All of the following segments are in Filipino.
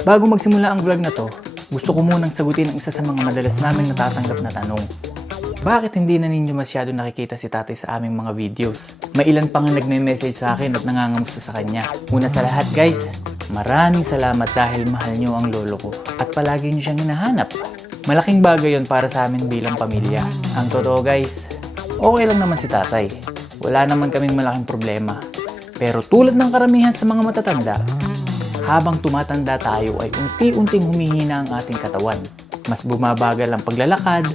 Bago magsimula ang vlog na to, gusto ko munang sagutin ang isa sa mga madalas naming natatanggap na tanong. Bakit hindi na ninyo masyado nakikita si tatay sa aming mga videos? May ilan pang nagme-message sa akin at nangangamusta sa kanya. Una sa lahat guys, maraming salamat dahil mahal nyo ang lolo ko at palagi nyo siyang hinahanap. Malaking bagay yon para sa amin bilang pamilya. Ang totoo guys, okay lang naman si tatay. Wala naman kaming malaking problema. Pero tulad ng karamihan sa mga matatanda, habang tumatanda tayo ay unti-unting humihina ang ating katawan. Mas bumabagal ang paglalakad,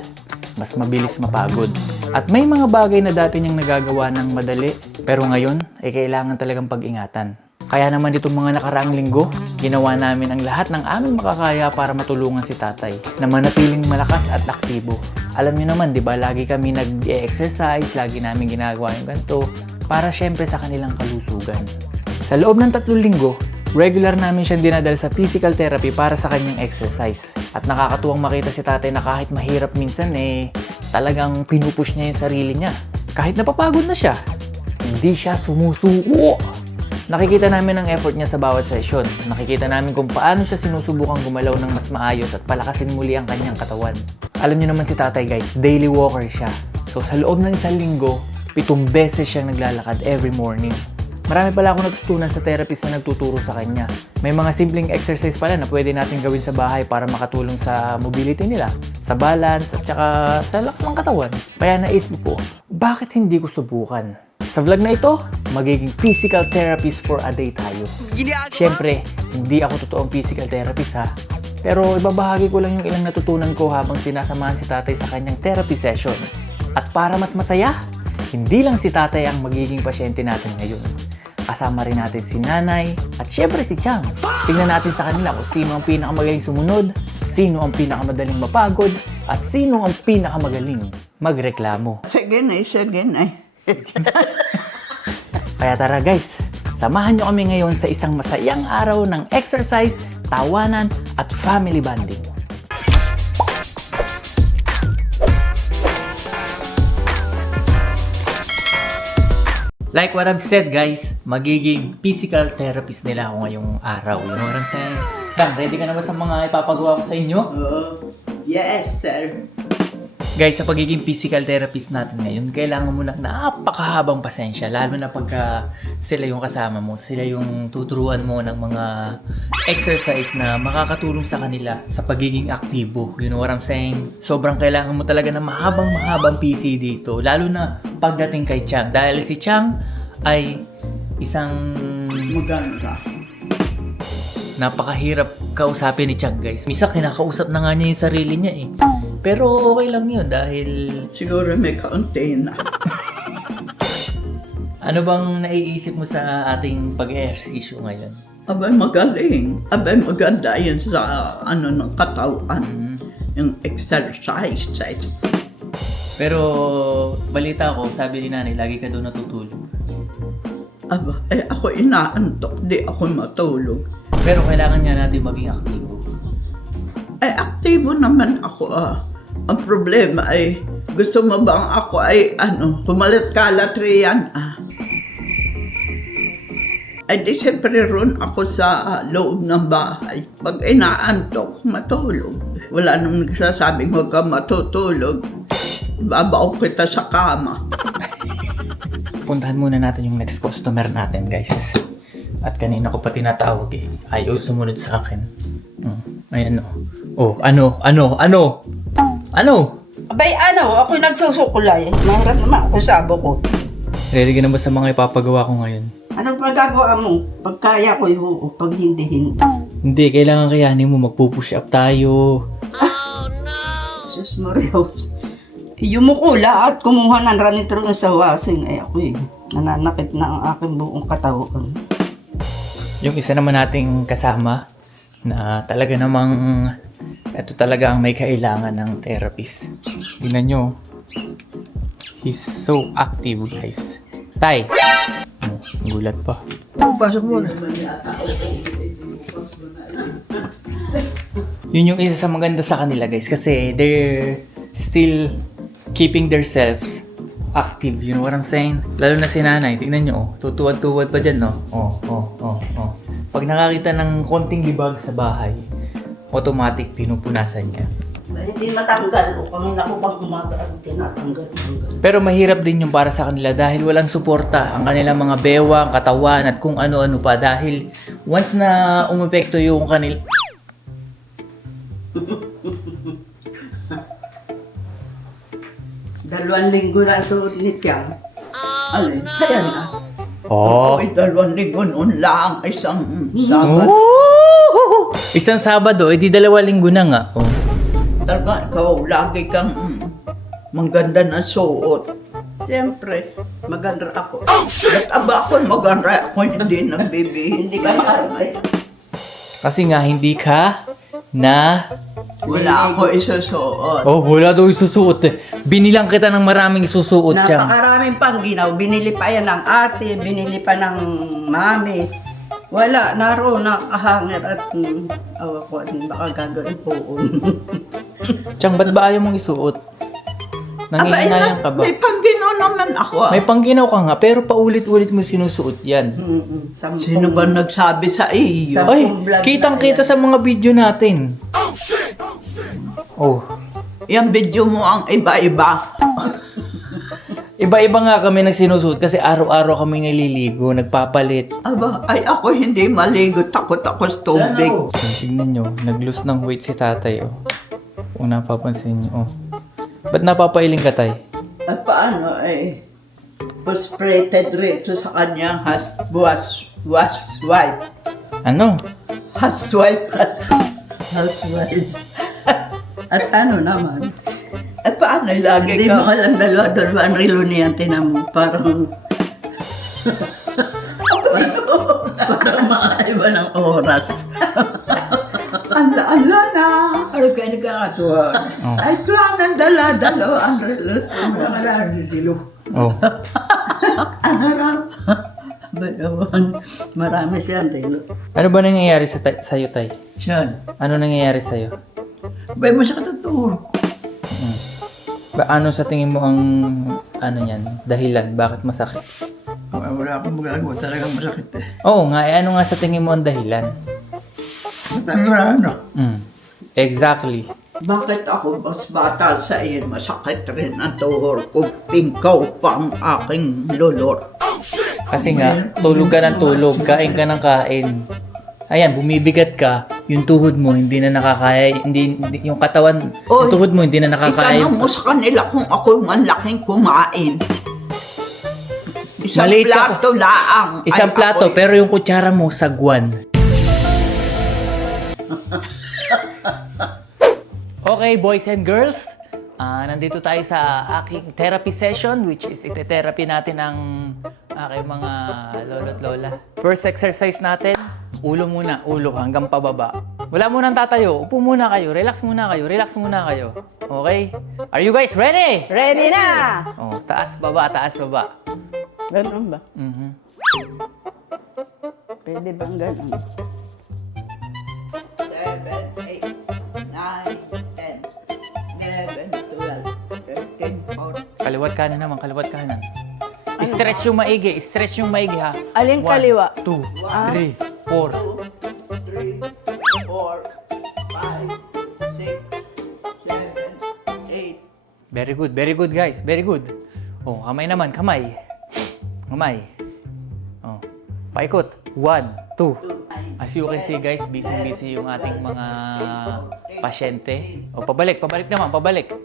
mas mabilis mapagod. At may mga bagay na dati niyang nagagawa ng madali, pero ngayon ay kailangan talagang pag-ingatan. Kaya naman ditong mga nakaraang linggo, ginawa namin ang lahat ng aming makakaya para matulungan si tatay na manatiling malakas at aktibo. Alam niyo naman, di ba, lagi kami nag-exercise, lagi namin ginagawa yung ganito para syempre sa kanilang kalusugan. Sa loob ng 3 linggo, regular namin siyang dinadala sa physical therapy para sa kanyang exercise. At nakakatuwang makita si tatay na kahit mahirap minsan talagang pinupush niya yung sarili niya. Kahit napapagod na siya, hindi siya sumusuko. Nakikita namin ang effort niya sa bawat session. Nakikita namin kung paano siya sinusubukang gumalaw ng mas maayos at palakasin muli ang kanyang katawan. Alam niyo naman si tatay guys, daily walker siya. So sa loob ng 1 linggo, 7 beses siyang naglalakad every morning. Marami pala akong natutunan sa therapist na nagtuturo sa kanya. May mga simpleng exercise pala na pwede natin gawin sa bahay para makatulong sa mobility nila, sa balance at saka sa lakas ng katawan. Kaya naisip ko, bakit hindi ko subukan? Sa vlog na ito, magiging physical therapist for a day tayo. Siyempre, hindi ako totoong physical therapist ha. Pero ibabahagi ko lang yung ilang natutunan ko habang sinasamahan si tatay sa kanyang therapy session. At para mas masaya, hindi lang si tatay ang magiging pasyente natin ngayon. Kasama rin natin si nanay at syempre si Chang. Tingnan natin sa kanila kung sino ang pinakamagaling sumunod, sino ang pinakamadaling mapagod, at sino ang pinakamagaling magreklamo. Sige na. Kaya tara guys, samahan nyo kami ngayon sa isang masayang araw ng exercise, tawanan at family bonding. Like what I've said guys, magiging physical therapist nila ako ngayong araw. You know what I'm saying? Chang, ready ka na ba sa mga ipapagawa ko sa inyo? Yes, sir. Guys, sa pagiging physical therapist natin ngayon, kailangan mo ng napakahabang pasensya. Lalo na pagka sila yung kasama mo, sila yung tuturuan mo ng mga exercise na makakatulong sa kanila sa pagiging aktibo. You know what I'm saying? Sobrang kailangan mo talaga ng mahabang PC dito. Lalo na pagdating kay Chang. Dahil si Chang ay isang Maganda. napakahirap kausapin ni Chang guys. Misa kinakausap na nga niya yung sarili niya eh. Pero okay lang yun dahil... Siguro may kaunti na. Ano bang naiisip mo sa ating pag-ehersisyo ngayon? Abay, magaling. Abay, maganda yun sa ng katawan. Yung exercise. Pero balita ko, sabi ni nanay, lagi ka doon natutulog. Aba, ako inaantok. Di ako matulog. Pero kailangan nga natin maging aktibo. Aktibo naman ako Ang problema ay, gusto mo bang ako ay pumalit kalat-riyan Ay di siyempre ron ako sa loob ng bahay. Pag inaantok, matulog. Wala naman nagsasabing huwag ka matutulog. Babaw kita sa kama. Puntahan muna natin yung next customer natin guys. At kanina ko pa tinatawag eh. Ayaw sumunod sa akin. Ayan o. Oh, ano? Abay, ako nagsusukulay. Mahirap naman ako sa abo ko. Ready ka na ba sa mga ipapagawa ko ngayon? Anong magagawa mo? Pag kaya ko, oo. Pag hindi. Hindi, kailangan kayanin mo. Magpo-push up tayo. Diyos Mario. Yumukula at kumuha ng ranitro sa wasing. Ay ako nananakit na ang aking buong katawan. Yung isa naman nating kasama na talaga namang ito talaga ang may kailangan ng therapist. Tingnan nyo. He's so active guys. Tay! Gulat pa. Pasok mo. Yun yung isa sa maganda sa kanila guys kasi they're still keeping themselves active. You know what I'm saying? Lalo na si nanay. Tingnan nyo. Tutuwad-tuwad pa dyan no. Pag nakakita ng konting libag sa bahay, automatic pinupunasan niya. Hindi matanggal. O kami na ko bang umaga at tinatanggal. Pero mahirap din yung para sa kanila dahil walang suporta ang kanilang mga bewang, katawan at kung ano-ano pa dahil once na umepekto yung kanil... 2 linggo na suot ni Tiang. Alin? Kaya na. Oh! Ay, 2 linggo noon lang, isang Sabat. Oh! Isang Sabado, edi 2 linggo na nga. Oh. Talaga, ikaw, lagi kang maganda na suot. Siyempre, maganda ako. Nag-aba ako, maganda ako, hindi nagbibihis. Hindi ka makarapay. Kasi nga, hindi ka na... Wala ako isusuot. Oh, wala daw isusuot eh. Binilang kita ng maraming isusuot siya. Napakaraming pang ginaw. Binili pa yan ng ate, binili pa ng mami. Wala, naroon, nakahangir at awa ko, baka gagawin poon. Tiyang, ba't ba ayaw mong isuot? Nanginginayang ka ba? May panggino naman ako. May pangginaw ka nga, pero paulit-ulit mo sinusuot yan. Sino ba nagsabi sa iyo? Ay, kitang-kita sa mga video natin. Oh. Yung video mo ang iba-iba. Iba-iba nga kami nagsinusuot kasi araw-araw kami naliligo, nagpapalit. Aba, ay ako hindi maligo. Takot ako sa tubig. Tignan nyo, nag-lose ng weight si tatay, oh. Kung napapansin nyo, oh. Ba't napapailing ka, tay? At paano posprated rito sa kanyang housewife. Ano? Housewife. Housewives. At ano naman? At paano lagi Hindi mo ka? alam dalawa-dalawa ang relo niyan, tinan mo. Parang mga iba ng oras. Ala na. Ano kayo nagkakatuwa? Oh. Ay, ka nang dala-dalawa ang relasyon. Oh. Ang harap. Balawan. Marami siyang relo. Ano ba nangyayari sa'yo, tay? Siyan. Ano nangyayari sa'yo? Bay mo siya katuturo. Ano sa tingin mo ang ano yan, dahilan? Bakit masakit? Wala akong magagawa. Talagang masakit eh. Oo nga, ano nga sa tingin mo ang dahilan? Wala ano. Exactly. Bakit ako mas bata sa iyo? Masakit rin ang tuhor ko. Pingkaw pa ang aking lulor. Kasi nga, tulog ka ng tulog, kain ka ng kain. Ayan, bumibigat ka, yung tuhod mo hindi na nakakaya, yung katawan, Oy, yung tuhod mo hindi na nakakaya. Itanong mo sa kanila kung ako manlaking kumain. Isang Maliit plato laang. Isang plato, pero yung kutsara mo, sagwan. Okay, boys and girls, nandito tayo sa aking therapy session, which is ite-therapy natin ang aking mga lolo't lola. First exercise natin, ulo muna, ulo hanggang pababa. Wala munang tatayo, upo muna kayo, relax muna kayo. Okay? Are you guys ready? Ready na! Oh, taas, baba, taas, baba. Ganun ba? Mhm. Pwede bang ganun? 7, 8, 9, 10, 11, 12, 13, 14. Kaliwat kanan naman, kaliwat kanan. Stretch yung maigi ha. Aling kaliwa? 2, 3, 4. 2, 3, 4, 5, 6, 7, 8. Very good guys, very good. Oh, kamay naman, kamay. Oh, paikot. 1, 2. As you can see guys, busy yung ating mga pasyente. Oh, pabalik naman, pabalik. 1,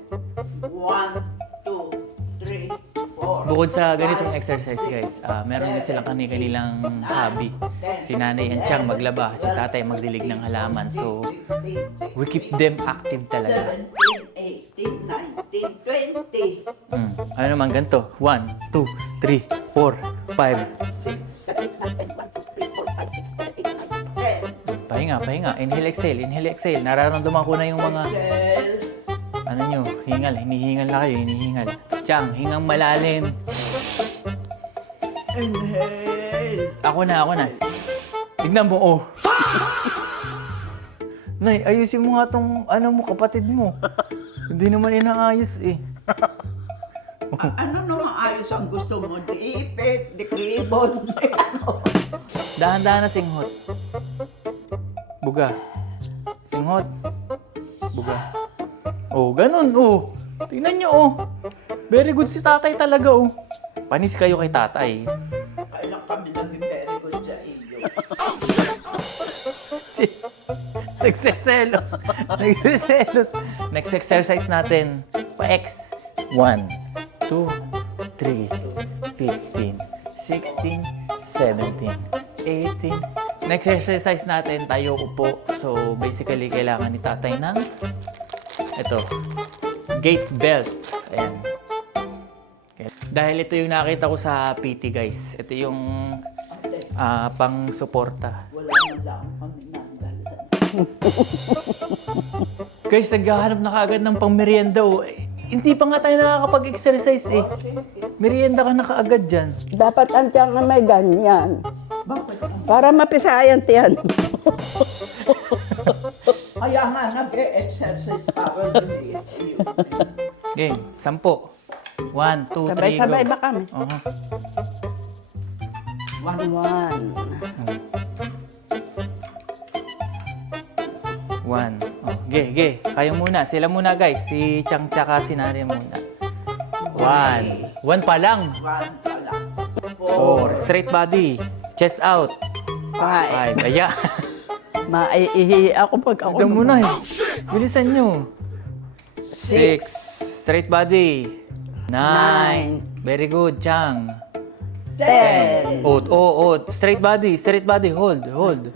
2, 3, 4. Bukod sa ganitong exercise guys, meron din silang kanilang hobby. Si nanay yan siyang maglaba, si tatay magdilig ng halaman. So, we keep them active talaga. 17, 18, 19, 20. Ano naman ganito? 1, 2, 3, 4, 5. Pahinga. Inhale, exhale. Nararamdaman ko na yung mga, ano nyo, hinihingal na kayo, Tiyang, hingang malalim. Inhale. Ako na. Tignan mo, oh. Nay, ayusin mo nga tong, kapatid mo. Hindi naman inaayos eh. Ano naman ayos ang gusto mo? Di ipit, di kribon. Dahan-dahan na singhot. Buga. Singhot. Buga. Oh, ganun, oh. Tingnan nyo, oh. Very good si tatay talaga, oh. Panis kayo kay tatay. Kailan kami naging very good sa iyo. Nagseselos. Nagseselos. Next exercise natin. Pa-X. 1, 2, 3, 15, 16, 17, 18. Next exercise natin, tayo upo. So, basically, kailangan ni tatay ng ito, gate belt. Ayan. Okay. Dahil ito yung nakita ko sa PT, guys. Ito yung Ate, pang-suporta. wala na lang kami nandalhan. Guys, naghahanap na kaagad ng pang-merienda. Oh. Eh, hindi pa nga tayo nakakapag-exercise eh. Merienda ka na kaagad dyan. Dapat ang tiyan na may ganyan. Bakit? Para mapisayan tiyan. Kaya nga nag-e-exercise para lumiit iyo. Game, 10. 1, 2, 3, Sabay-sabay go. ba kami? Oo. 1. 1. Oh, ge. Kayo muna. Sila muna, guys. Si Chang tsaka si Nari muna. 1. 1 pa lang. 1 pala. 4. Straight body. Chest out. 5. 5. Ayan. Maiihi ako pag ako. Ito muna eh. Bilisan nyo. 6. Straight body. 9. Very good, Chang. 10. Oat. Straight body. Hold.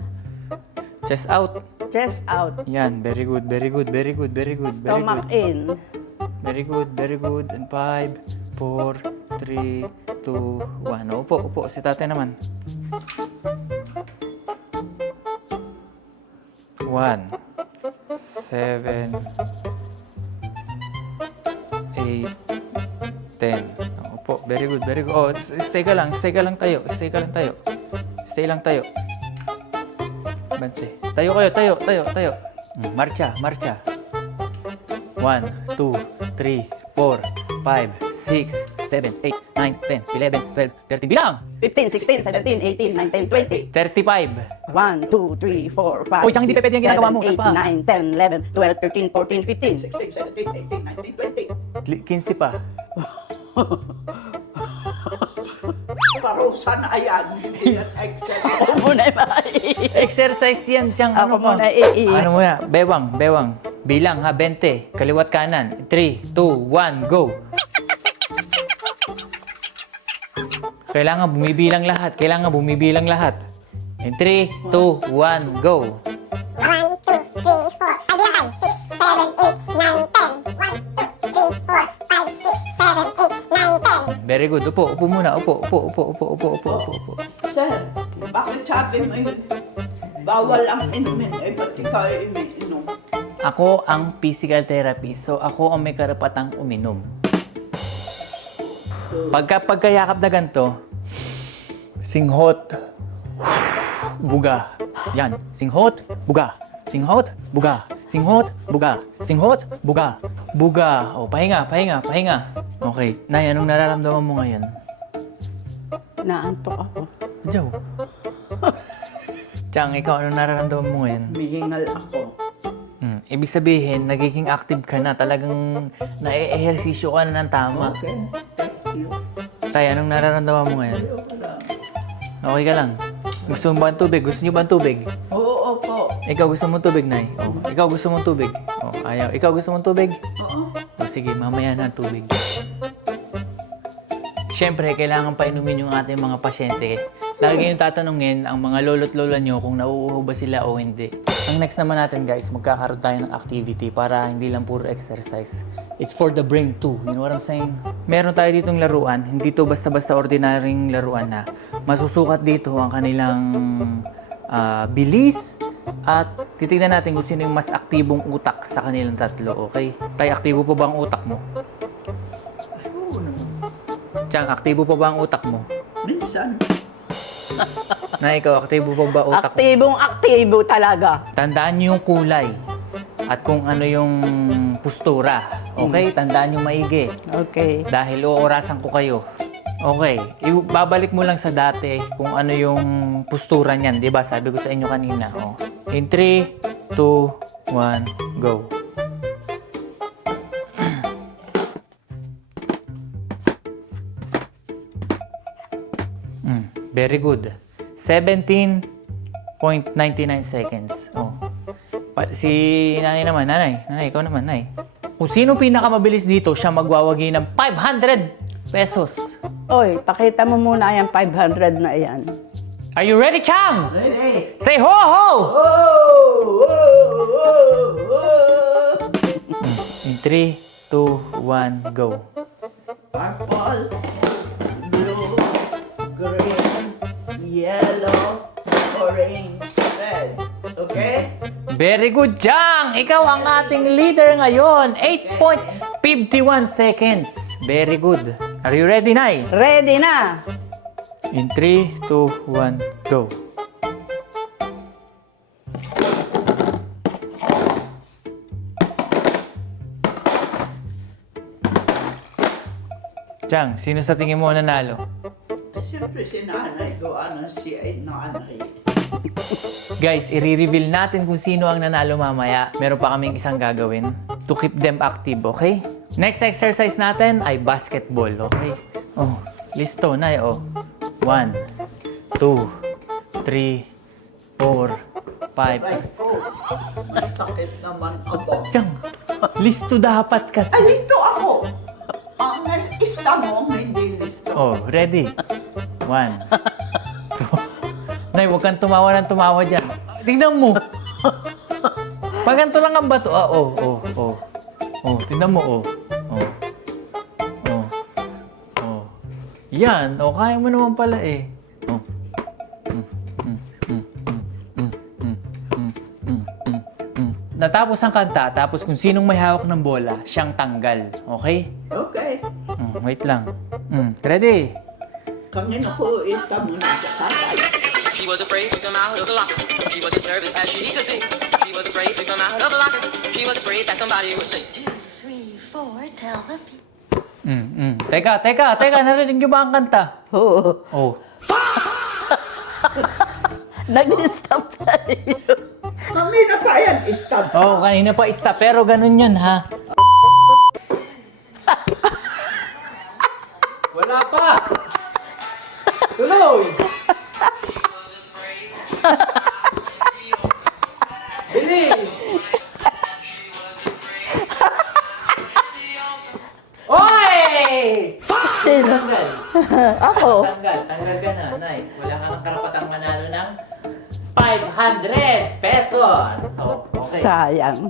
Chest out. Chest out. Yan. Very good. Stomach in. Very good. And 5, 4, 3, 2, 1. Upo. Si tatay naman. 1, 7, 8, 10. Upo. Very good. Oh, stay ka lang tayo. Stay lang tayo. Banse. Tayo kayo. Marcha. 1, 2, 3, 4, 5, 6, 7, 8, 9, 10, 11, 12, 13. Bilang! 15, 16, 17, 18, 19, 20. 35. 1, 2, 3, 4, 5, Uy, Chang, hindi pa pwede yung ginagawa mo. 8, Kas pa. 9, 10, 11, 12, 13, 14, 15. 16, 17, 18, 19, 20. 15 pa. Parusa na yan. Hindi yan exercise. Ako muna maiihi. Exercise yan, Chang. Ako pa? muna iihi. Ano muna? Bewang. Bilang ha, 20. Kaliwat kanan. 3, 2, 1, go. Kailangan bumibilang lahat. In 3, 2, 1, go. 1, 2, 3, 4. Ay, bilang tayo. 6, 7, 8, 9, 10. 1, 2, 3, 4, 5, 6, 7, 8, 9, 10. Very good. Upo muna. Upo. Sir, bakit sabi mo yun? Bawal ang inumin. Eh, ba't ikaw iniinom? Ako ang physical therapist, so ako ang may karapatang uminom. Pagkayakap na ganito, singhot, buga. Yan, singhot, buga. Buga. O, pahinga. Okay, Nay, anong nararamdaman mo ngayon? Naantok ako. Joe. Chang, ikaw, anong nararamdaman mo ngayon? Mihingal ako. Ibig sabihin, nagiging active ka na. Talagang na-ehersisyo ka na ng tama. Okay. Thank you. Tay, anong nararamdaman mo ngayon? Ayoko lang. Okay ka lang? Gusto mo ba ang tubig? Gusto niyo ba ang tubig? Oo po. Ikaw gusto mo tubig, Nay? Oh. Ikaw gusto mo tubig? Oh, ayaw. Ikaw gusto mo tubig? Oo. O sige, mamaya na ang tubig. Siyempre, kailangan pa inumin yung ating mga pasyente. Lagi yung tatanungin ang mga lolo't lola nyo kung nauuho ba sila o hindi. Ang next naman natin, guys, magkakaroon tayo ng activity para hindi lang puro exercise. It's for the brain too, you know what I'm saying? Meron tayo ditong laruan, hindi to basta-basta ordinaryong laruan na masusukat dito ang kanilang bilis at titignan natin kung sino yung mas aktibong utak sa kanilang tatlo, okay? Tay, aktibo pa ba ang utak mo? Oo naman. Chang, aktibo pa ba ang utak mo? Minsan. Na ikaw, aktibo pa ba utak mo? Aktibong-aktibo talaga. Tandaan niyo yung kulay at kung ano yung postura. Okay, tandaan nyo maigi. Okay. Dahil uurasan ko kayo. Okay, babalik mo lang sa dati kung ano yung postura niyan, di ba? Sabi ko sa inyo kanina. Oh. In 3, 2, 1, go. Very good. 17.99 seconds. Oh. Si nanay naman, nanay, ikaw naman, nanay. Kung sino pinakamabilis dito, siya magwawagi ng 500 pesos. Oy, pakita mo muna yung 500 na yan. Are you ready, Chang? Ready? Say ho ho! In 3, 2, 1, go. Purple, blue, green, yellow, orange, red. Okay? Very good, Chang! Ikaw ang ating leader ngayon. 8.51 seconds. Very good. Are you ready, Nay? Ready na! In 3, 2, 1, go. Chang, sino sa tingin mo nanalo? Siyempre si nanay ko, si ay nanay. Guys, i-reveal natin kung sino ang nanalo mamaya. Meron pa kaming isang gagawin to keep them active, okay? Next exercise natin ay basketball, okay? Oh, listo na, oh. 1, 2, 3, 4, 5. Masakit naman ako. Chang, listo dapat kasi. Ay, listo ako! Ang ista mo, hindi listo. Oh, ready? 1, 2. Nay, huwag kang tumawa ng tumawa dyan. Tingnan mo. Pag ganito lang ang bato. Ah, oh. Oh, tingnan mo, oh. Yan, oh, kaya mo naman pala eh. Oh. Natapos ang kanta, tapos kung sinong may hawak ng bola, siyang tanggal. Okay? Okay. Wait lang. Ready? Kanina ko ista muna sa tatay. She was afraid to come out of the locker. She was as nervous as she could be. She was afraid to come out of the locker. She was afraid that somebody would say, 2, 3, 4, tell the people. Teka, narinig niyo ba ang kanta? Oo. Oh. Nag-stop tayo. Kanina pa yan, ista. Oh, kanina pa stop, pero ganun yun, ha? Wala pa! Tuloy! Bilis! Oy! Sino? Tanggal. Ako. Tanggal ka na, Nay. Wala ka ng karapatang manalo ng 500 pesos. Oh, okay. Sayang.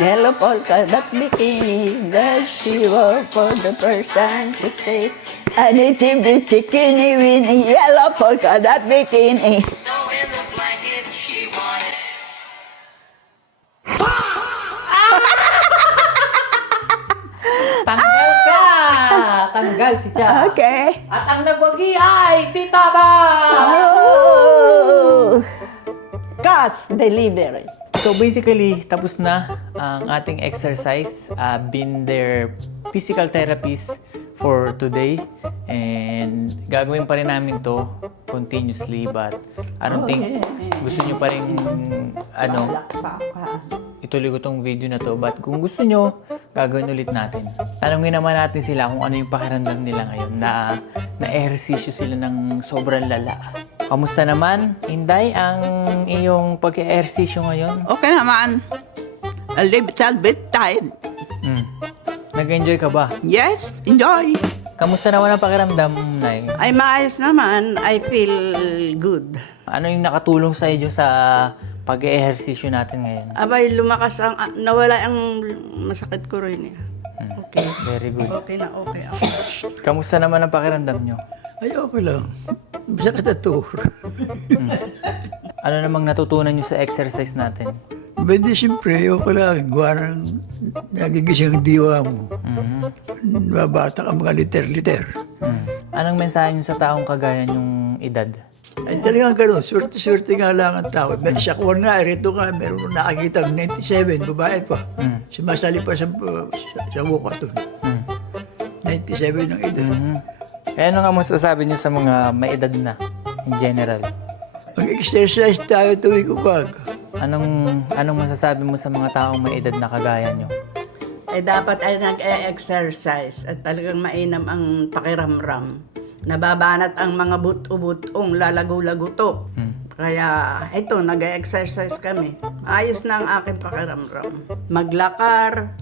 Yellow polka dot bikini that she wore for the first time to say. And it's in the bikini winnie yellow polka dot bikini. so in the blanket she wanted. Tanggal ka! Tanggal si Cha. Okay. At ang nagwagi ay si Tata! Oh! Cash delivery. So basically, tapos na ang ating exercise. Been their physical therapist for today. And gagawin pa rin namin to continuously. But I don't think gusto nyo pa rin ituloy ko tong video na to. But kung gusto nyo, gagawin ulit natin. Tanungin naman natin sila kung ano yung pakiramdam nila ngayon na ehersisyo sila ng sobrang lala. Kamusta naman, Inday, ang iyong pag-ehersisyo ngayon? Okay naman. A little bit tired. Nag-enjoy ka ba? Yes, enjoy. Kamusta naman ang pakiramdam, Nay? Ay maayos naman. I feel good. Ano yung nakatulong sa iyo sa pag-ehersisyo natin ngayon? Abay, lumakas ang... nawala ang masakit ko rin. Okay. Very good. Okay na, okay ako. Kamusta naman ang pakiramdam nyo? Ay, okay lang. Bisa ka tour. Ano namang natutunan nyo sa exercise natin? Hindi, siyempre, okay lang. Gawa ng nagigising ang diwa mo. Nabata ka mga liter-liter. Anong mensahe nyo sa taong kagaya nyong edad? Ay, Talagang gano'n, swerte-swerte nga lang ang tao. May sa kuwan nga, rito nga, meron nakakita 97, babae pa. Sumasali pa sa walkathon. 97 ang edad. Eh, ano nga masasabi niyo sa mga may edad na, in general? Mag-exercise tayo tuwing umaga. Anong masasabi mo sa mga taong may edad na kagaya niyo? Dapat ay nag-exercise at talagang mainam ang pakiramram. Nababanat ang mga buto-butong lalago-laguto. Kaya ito, nag-exercise kami. Ayos na ang aking pakiramram. Maglakar.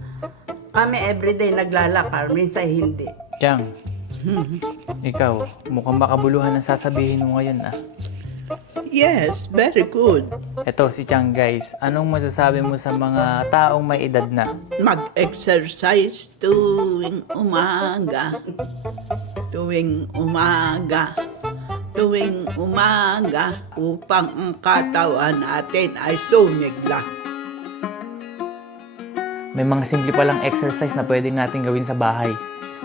Kami everyday naglalakar, minsan hindi. Chang, ikaw, mukhang makabuluhan ang sasabihin mo ngayon ah. Yes, very good. Eto si Chang guys, anong masasabi mo sa mga taong may edad na? Mag-exercise tuwing umaga. Tuwing umaga. Tuwing umaga upang ang katawan natin ay sumigla. May mga simple palang exercise na pwede natin gawin sa bahay.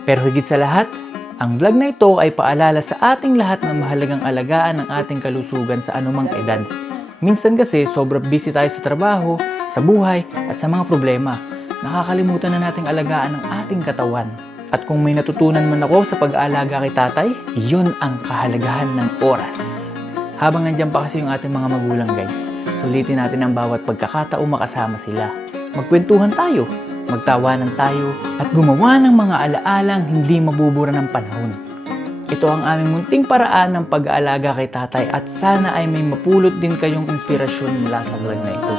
Pero higit sa lahat, ang vlog na ito ay paalala sa ating lahat na mahalagang alagaan ang ating kalusugan sa anumang edad. Minsan kasi sobrang busy tayo sa trabaho, sa buhay, at sa mga problema. Nakakalimutan na nating alagaan ang ating katawan. At kung may natutunan man ako sa pag-aalaga kay tatay, iyon ang kahalagahan ng oras. Habang nandiyan pa kasi yung ating mga magulang guys, sulitin natin ang bawat pagkakataong makasama sila. Magkwentuhan tayo, magtawanan tayo, at gumawa ng mga alaalang hindi mabubura ng panahon. Ito ang aming munting paraan ng pag-aalaga kay tatay at sana ay may mapulot din kayong inspirasyon mula sa vlog na ito.